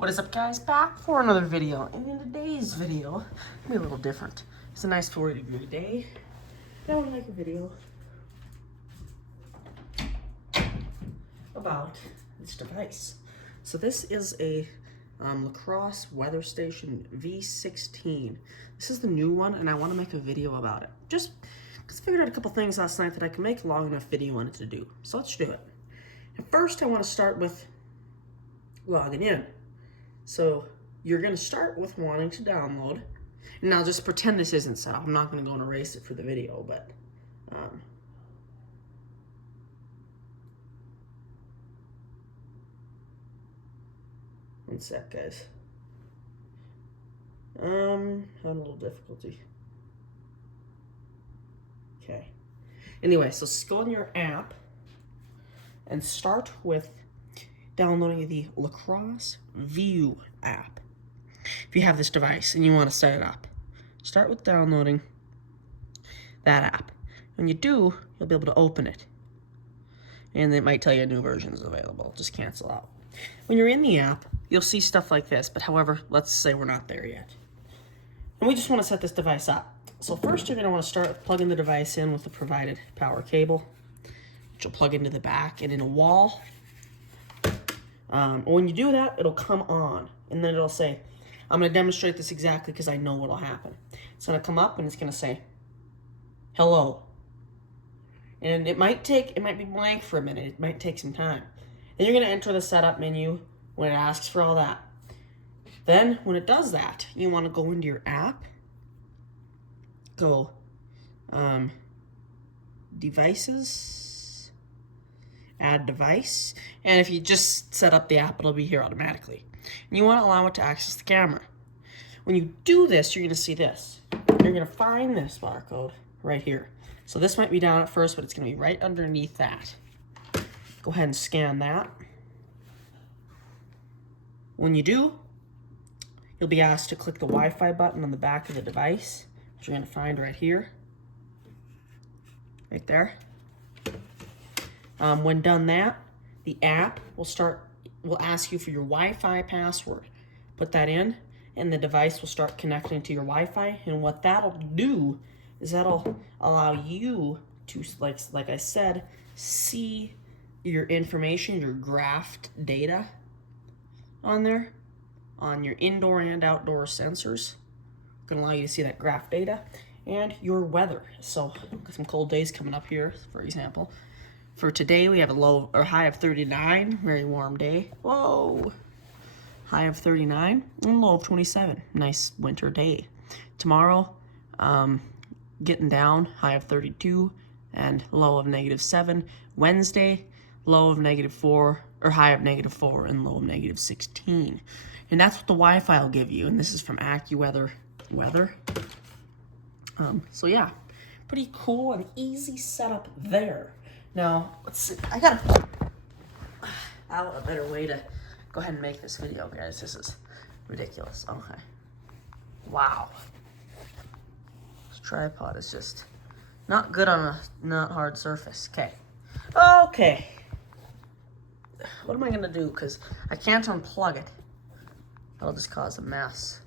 What is up, guys? Back for another video. And in today's video, it'll be a little different. It's a nice 40-degree day. I want to make a video about this device. So this is a Lacrosse Weather Station V16. This is the new one, and I want to make a video about it. Just because I figured out a couple things last night that I can make a long enough video on it to do. So let's do it. And first, I want to start with logging in. So you're going to start with wanting to download. And now just pretend this isn't set up. I'm not going to go and erase it for the video, but one sec, guys. Had a little difficulty. Okay. Anyway, so go in your app and start with downloading the Lacrosse View app. If you have this device and you want to set it up, start with downloading that app. When you do, you'll be able to open it. And it might tell you a new version is available. Just cancel out. When you're in the app, you'll see stuff like this, but however, let's say we're not there yet. And we just want to set this device up. So first you're going to want to start with plugging the device in with the provided power cable, which will plug into the back and in a wall. When you do that, it'll come on, and then it'll say, I'm going to demonstrate this exactly because I know what'll happen. It's going to come up and it's going to say, hello. And it might be blank for a minute. It might take some time. Then you're going to enter the setup menu when it asks for all that. Then when it does that, you want to go into your app, go devices, add device, and if you just set up the app, it'll be here automatically. And you want to allow it to access the camera. When you do this, you're going to see this. You're going to find this barcode right here. So this might be down at first, but it's going to be right underneath that. Go ahead and scan that. When you do, you'll be asked to click the Wi-Fi button on the back of the device, which you're going to find right here. Right there. When done that, the app will ask you for your Wi-Fi password. Put that in, and the device will start connecting to your Wi-Fi. And what that'll do is that'll allow you to, like I said, see your information, your graphed data on there, on your indoor and outdoor sensors. It's gonna allow you to see that graph data and your weather. So some cold days coming up here, for example. For today, we have a high of 39, very warm day. Whoa! High of 39 and low of 27. Nice winter day. Tomorrow, getting down, high of 32 and low of -7. Wednesday, low of -4, or high of -4 and low of -16. And that's what the Wi-Fi will give you. And this is from AccuWeather Weather. So yeah, pretty cool and easy setup there. Now, let's see. I got a better way to go ahead and make this video, guys. This is ridiculous. Okay. Wow. This tripod is just not good on a not hard surface. Okay. Okay. What am I going to do? Because I can't unplug it. That'll just cause a mess.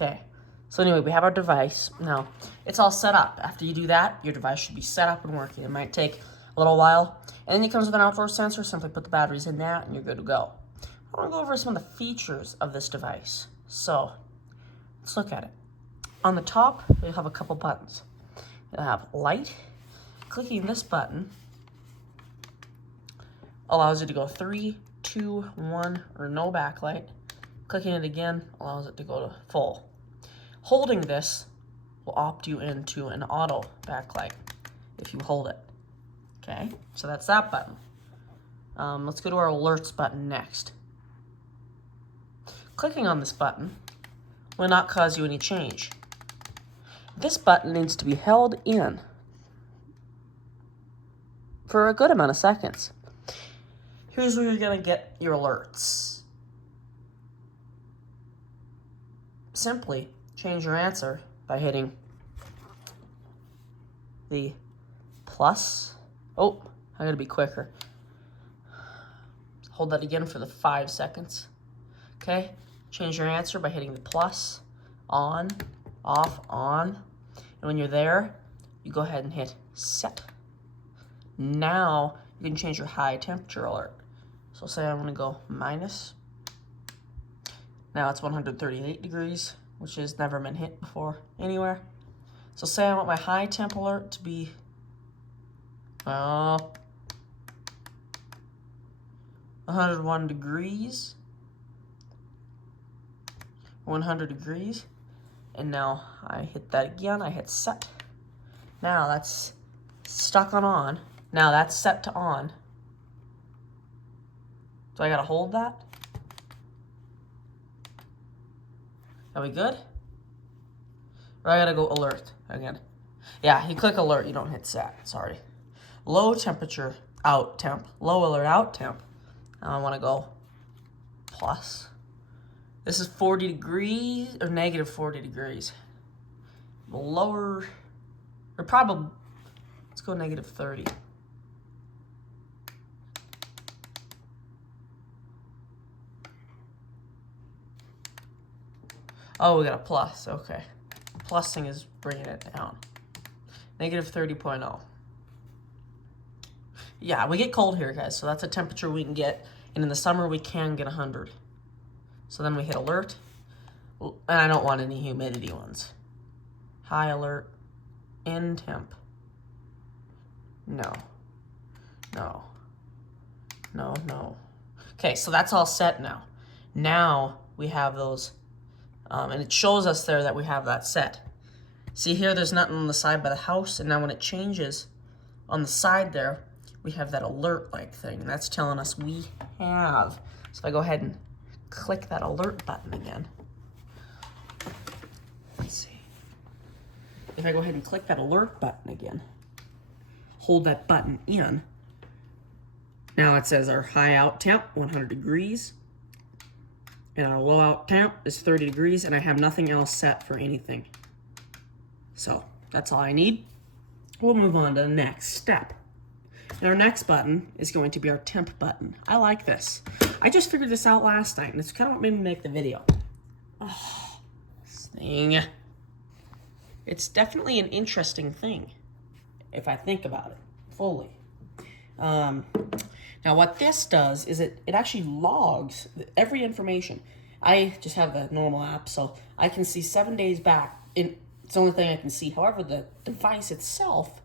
Okay, so anyway, we have our device. Now, it's all set up. After you do that, your device should be set up and working. It might take a little while. And then it comes with an outdoor sensor. Simply put the batteries in that, and you're good to go. I want to go over some of the features of this device. So, let's look at it. On the top, you'll have a couple buttons. You'll have light. Clicking this button allows you to go 3, 2, 1, or no backlight. Clicking it again allows it to go to full. Holding this will opt you into an auto backlight if you hold it. Okay, so that's that button. Let's go to our alerts button next. Clicking on this button will not cause you any change. This button needs to be held in for a good amount of seconds. Here's where you're going to get your alerts. Simply change your answer by hitting the plus. Oh, I gotta be quicker. Hold that again for the 5 seconds. Okay, change your answer by hitting the plus, on, off, on. And when you're there, you go ahead and hit set. Now you can change your high temperature alert. So say I want to go minus. Now it's 138 degrees, which has never been hit before anywhere. So say I want my high temp alert to be 101 degrees. 100 degrees. And now I hit that again, I hit set. Now that's stuck on. Now that's set to on. So I gotta hold that. Are we good? Or I gotta go alert again. Yeah, you click alert, you don't hit set, sorry. Low temperature, out temp. Low alert, out temp. Now I wanna go plus. This is 40 degrees, or negative 40 degrees. Lower, or probably, let's go negative 30. Oh, we got a plus, okay. The plus thing is bringing it down. Negative 30.0. Yeah, we get cold here, guys, so that's a temperature we can get. And in the summer, we can get 100. So then we hit alert. And I don't want any humidity ones. High alert. In temp. No. No. No, no. Okay, so that's all set now. Now we have those, and it shows us there that we have that set. See here, there's nothing on the side by the house, and now when it changes on the side there, we have that alert-like thing. That's telling us we have. So if I go ahead and click that alert button again. Let's see. If I go ahead and click that alert button again, hold that button in, now it says our high out temp, 100 degrees, and our low out temp is 30 degrees, and I have nothing else set for anything. So that's all I need. We'll move on to the next step. And our next button is going to be our temp button. I like this. I just figured this out last night, and it's kind of what made me make the video. Oh, this thing. It's definitely an interesting thing, if I think about it fully. Now what this does is it actually logs every information. I just have the normal app, so I can see 7 days back. It's the only thing I can see. However, the device itself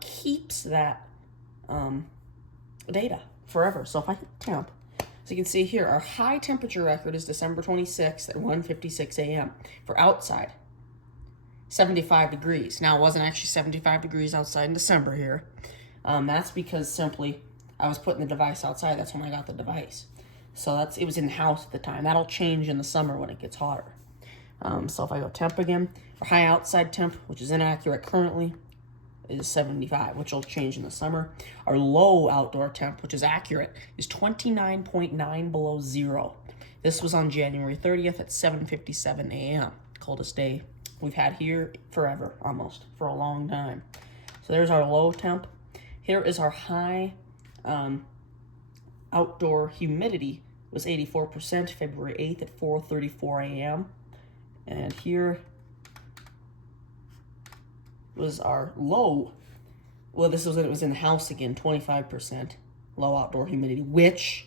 keeps that data forever. So if I hit temp, so you can see here, our high temperature record is December 26th at 1:56 a.m. for outside. 75 degrees. Now, it wasn't actually 75 degrees outside in December here. That's because simply I was putting the device outside. That's when I got the device. So it was in the house at the time. That'll change in the summer when it gets hotter. So if I go temp again, our high outside temp, which is inaccurate currently, is 75, which will change in the summer. Our low outdoor temp, which is accurate, is 29.9 below zero. This was on January 30th at 7:57 a.m. Coldest day we've had here forever, almost, for a long time. So there's our low temp. Here is our high outdoor humidity was 84%, February 8th at 4:34 a.m. And here was our low. Well, this was when it was in the house again, 25% low outdoor humidity, which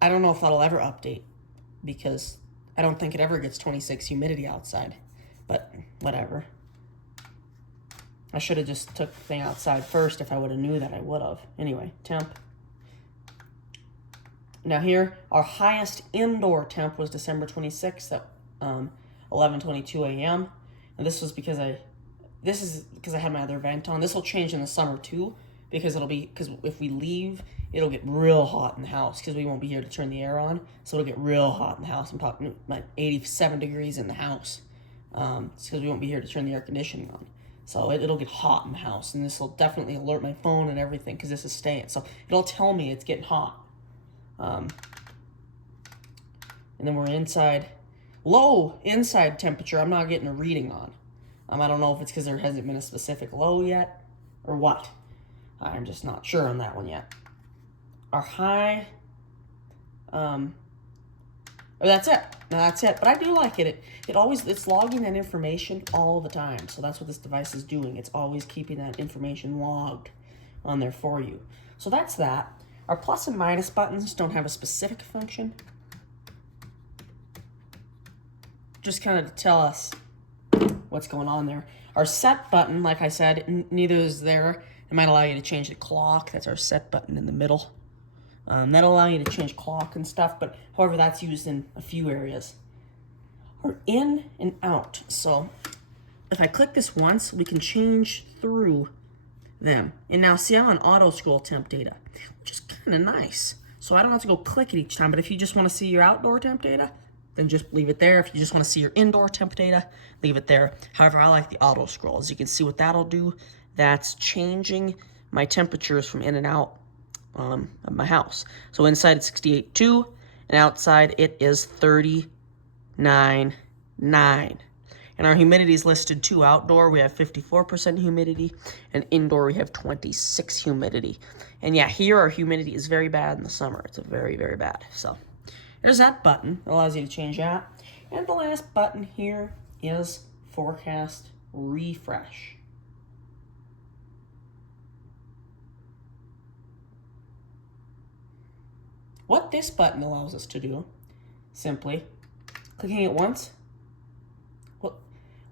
I don't know if that'll ever update because I don't think it ever gets 26 humidity outside, but whatever. I should have just took the thing outside first. If I would have knew that, I would have. Anyway, temp. Now here, our highest indoor temp was December 26th at 11:22 a.m. And this is because I had my other vent on. This will change in the summer too, because if we leave, it'll get real hot in the house because we won't be here to turn the air on. So it'll get real hot in the house. I'm talking like 87 degrees in the house. It's because we won't be here to turn the air conditioning on. So it'll get hot in the house, and this will definitely alert my phone and everything because this is staying. So it'll tell me it's getting hot. And then we're inside. Low inside temperature, I'm not getting a reading on. I don't know if it's because there hasn't been a specific low yet. or what. I'm just not sure on that one yet. Our high, that's it. That's it. But I do like it. It's logging that information all the time. So that's what this device is doing. It's always keeping that information logged on there for you. So that's that. Our plus and minus buttons don't have a specific function. Just kind of to tell us what's going on there. Our set button, like I said, neither is there. It might allow you to change the clock. That's our set button in the middle. That'll allow you to change clock and stuff, but however, that's used in a few areas. Our in and out. So if I click this once, we can change through them. And now see, I'm on auto scroll temp data, which is kind of nice. So I don't have to go click it each time, but if you just want to see your outdoor temp data, then just leave it there. If you just want to see your indoor temp data, leave it there. However, I like the auto scroll. As you can see what that'll do, that's changing my temperatures from in and out of my house. So inside it's 68.2 and outside it is 39.9. And our humidity is listed too. Outdoor we have 54% humidity and indoor we have 26 humidity. And yeah, here our humidity is very bad in the summer. It's very, very bad. So there's that button. It allows you to change that. And the last button here is forecast refresh. What this button allows us to do, simply clicking it once,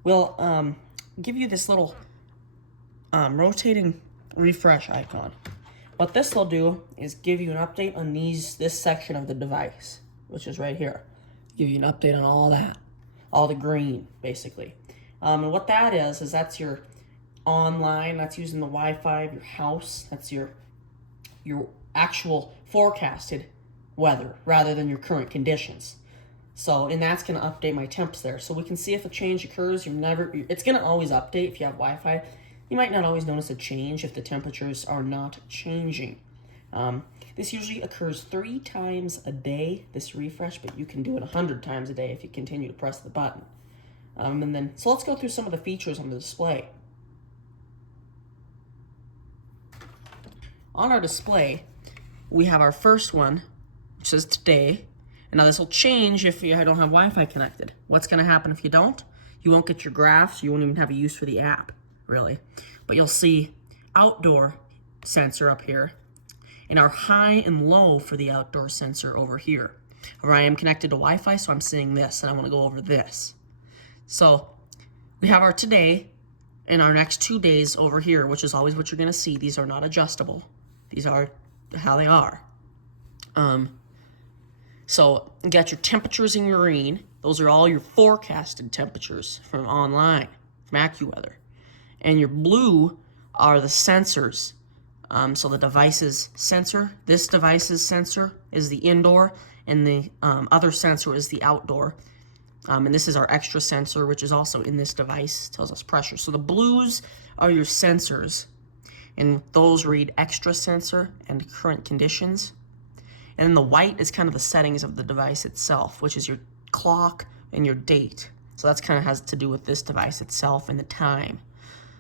will give you this little rotating refresh icon. What this will do is give you an update on this section of the device, which is right here. Give you an update on all that, all the green, basically. And what that is that's your online, that's using the Wi-Fi of your house, that's your actual forecasted weather rather than your current conditions. So, and that's going to update my temps there. So we can see if a change occurs. It's going to always update if you have Wi-Fi. You might not always notice a change if the temperatures are not changing. This usually occurs 3 times a day, this refresh, but you can do it 100 times a day if you continue to press the button. So let's go through some of the features on the display. On our display, we have our first one, which says today. And now this will change if you don't have Wi-Fi connected. What's going to happen if you don't? You won't get your graphs. You won't even have a use for the app, really. But you'll see outdoor sensor up here and our high and low for the outdoor sensor over here. Or I am connected to Wi-Fi, so I'm seeing this, and I want to go over this. So we have our today and our next 2 days over here, which is always what you're going to see. These are not adjustable. These are how they are. So you got your temperatures in green. Those are all your forecasted temperatures from online, from AccuWeather. And your blue are the sensors. So the device's sensor, this device's sensor is the indoor, and the other sensor is the outdoor. And this is our extra sensor, which is also in this device, tells us pressure. So the blues are your sensors, and those read extra sensor and current conditions. And then the white is kind of the settings of the device itself, which is your clock and your date. So that's kind of has to do with this device itself and the time.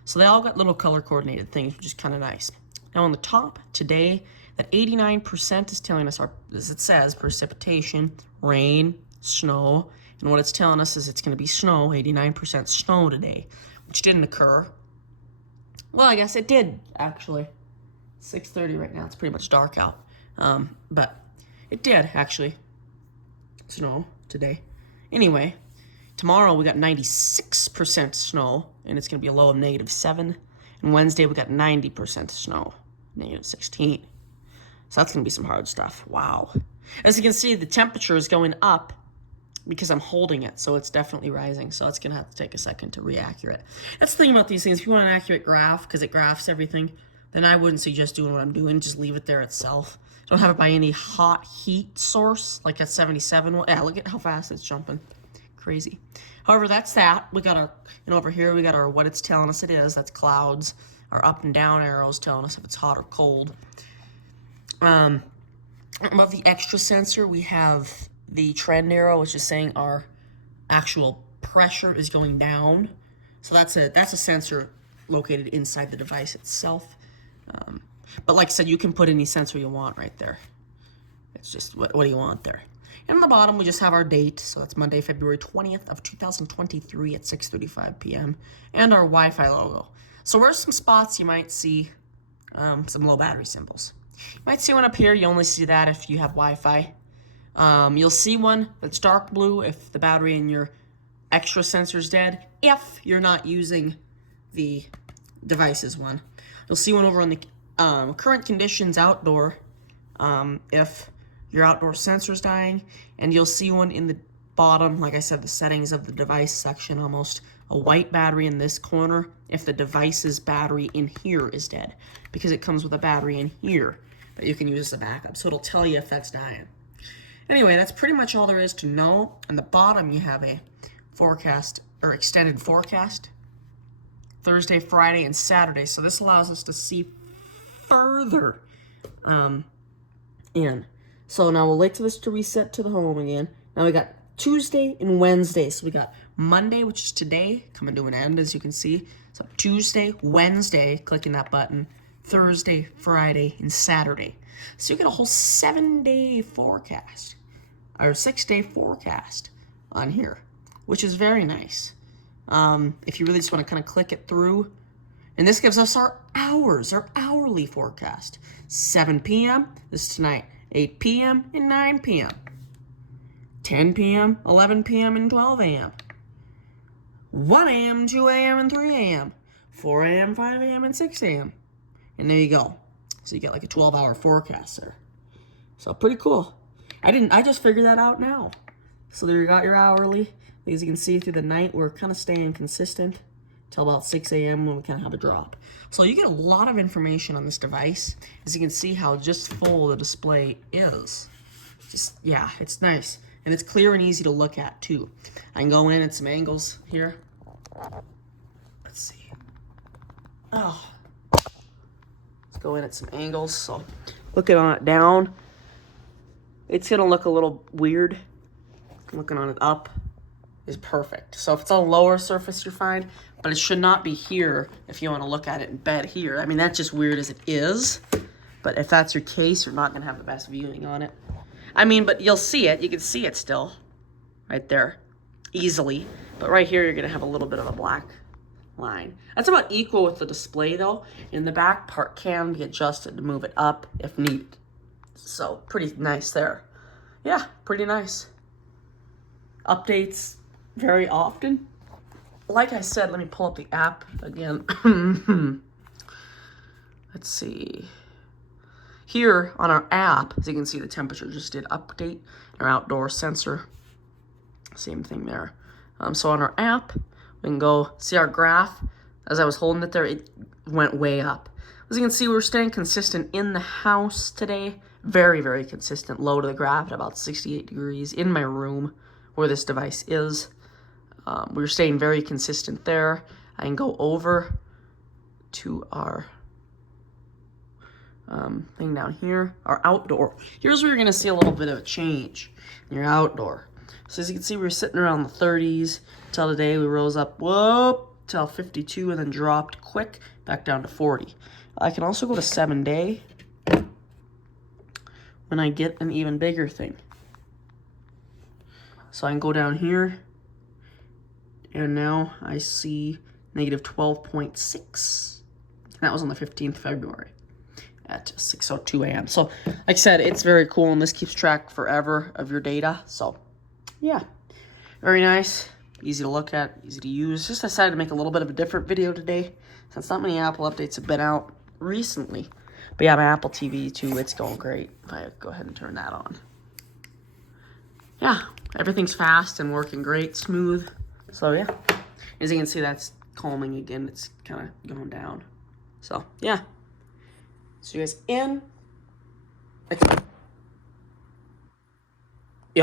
So they all got little color coordinated things, which is kind of nice. Now on the top today, that 89% is telling us as it says, precipitation, rain, snow. And what it's telling us is it's going to be snow, 89% snow today, which didn't occur. Well, I guess it did, actually. 6:30 right now. It's pretty much dark out. But it did, actually, snow today. Anyway, tomorrow we got 96% snow, and it's going to be a low of -7. And Wednesday we got 90% snow, -16. So that's going to be some hard stuff. Wow. As you can see, the temperature is going up because I'm holding it, so it's definitely rising. So it's going to have to take a second to re-accurate. That's the thing about these things. If you want an accurate graph, because it graphs everything, then I wouldn't suggest doing what I'm doing. Just leave it there itself. Don't have it by any hot heat source, like at 77. Yeah, look at how fast it's jumping. Crazy. However, that's that. We got our, over here, we got our what it's telling us it is. That's clouds. Our up and down arrows telling us if it's hot or cold. Above the extra sensor, we have the trend arrow, which is saying our actual pressure is going down. So that's a sensor located inside the device itself. But like I said, you can put any sensor you want right there. It's just what do you want there. And on the bottom, we just have our date. So that's Monday, February 20th of 2023 at 6:35 p.m. And our Wi-Fi logo. So where's some spots you might see some low battery symbols. You might see one up here. You only see that if you have Wi-Fi. You'll see one that's dark blue if the battery in your extra sensor is dead, if you're not using the devices one. You'll see one over on the current conditions outdoor if your outdoor sensor's dying, and you'll see one in the bottom, like I said, the settings of the device section, almost a white battery in this corner if the device's battery in here is dead, because it comes with a battery in here that you can use as a backup, so it'll tell you if that's dying. Anyway, that's pretty much all there is to know. On the bottom, you have a forecast, or extended forecast, Thursday, Friday, and Saturday, so this allows us to see further in. So now we'll wait till this to reset to the home again. Now we got Tuesday and Wednesday. So we got Monday, which is today, coming to an end, as you can see. So Tuesday, Wednesday, clicking that button, Thursday, Friday, and Saturday. So you get a whole 7-day forecast, or 6-day forecast on here, which is very nice. If you really just want to kind of click it through. And this gives us our hours, our hourly forecast. 7 p.m., this is tonight. 8 p.m. and 9 p.m. 10 p.m., 11 p.m., and 12 a.m. 1 a.m., 2 a.m., and 3 a.m. 4 a.m., 5 a.m., and 6 a.m. And there you go. So you get like a 12-hour forecast there. So pretty cool. I just figured that out now. So there you got your hourly. As you can see through the night, we're kind of staying consistent till about 6 a.m. when we kind of have a drop. So you get a lot of information on this device. As you can see how just full the display is. Just, yeah, it's nice. And it's clear and easy to look at too. I can go in at some angles here. Let's see. Oh. Let's go in at some angles. So looking on it down, it's gonna look a little weird. Looking on it up is perfect. So if it's on a lower surface, you're fine, but it should not be here if you want to look at it in bed here. I mean, that's just weird as it is, but if that's your case, you're not going to have the best viewing on it. I mean, but you'll see it. You can see it still right there easily, but right here, you're going to have a little bit of a black line. That's about equal with the display though, and the back part can be adjusted to move it up if needed. So pretty nice there. Yeah, pretty nice. Updates very often. Like I said, let me pull up the app again. Let's see. Here on our app, as you can see, the temperature just did update. Our outdoor sensor, same thing there. So on our app, we can go see our graph. As I was holding it there, it went way up. As you can see, we're staying consistent in the house today. Very, very consistent. Low to the graph at about 68 degrees in my room where this device is. We're staying very consistent there. I can go over to our thing down here, our outdoor. Here's where you're going to see a little bit of a change in your outdoor. So as you can see, we were sitting around the 30s till today. We rose up, whoop, till 52 and then dropped quick back down to 40. I can also go to 7-day when I get an even bigger thing. So I can go down here, and now I see negative 12.6. And that was on the 15th of February at 6:02 a.m. So, like I said, it's very cool, and this keeps track forever of your data. So, yeah, very nice, easy to look at, easy to use. Just decided to make a little bit of a different video today, since not many Apple updates have been out recently. But yeah, my Apple TV too, it's going great. If I go ahead and turn that on. Yeah, everything's fast and working great, smooth. So yeah, as you can see, that's calming again. It's kind of going down. So yeah, see you guys in.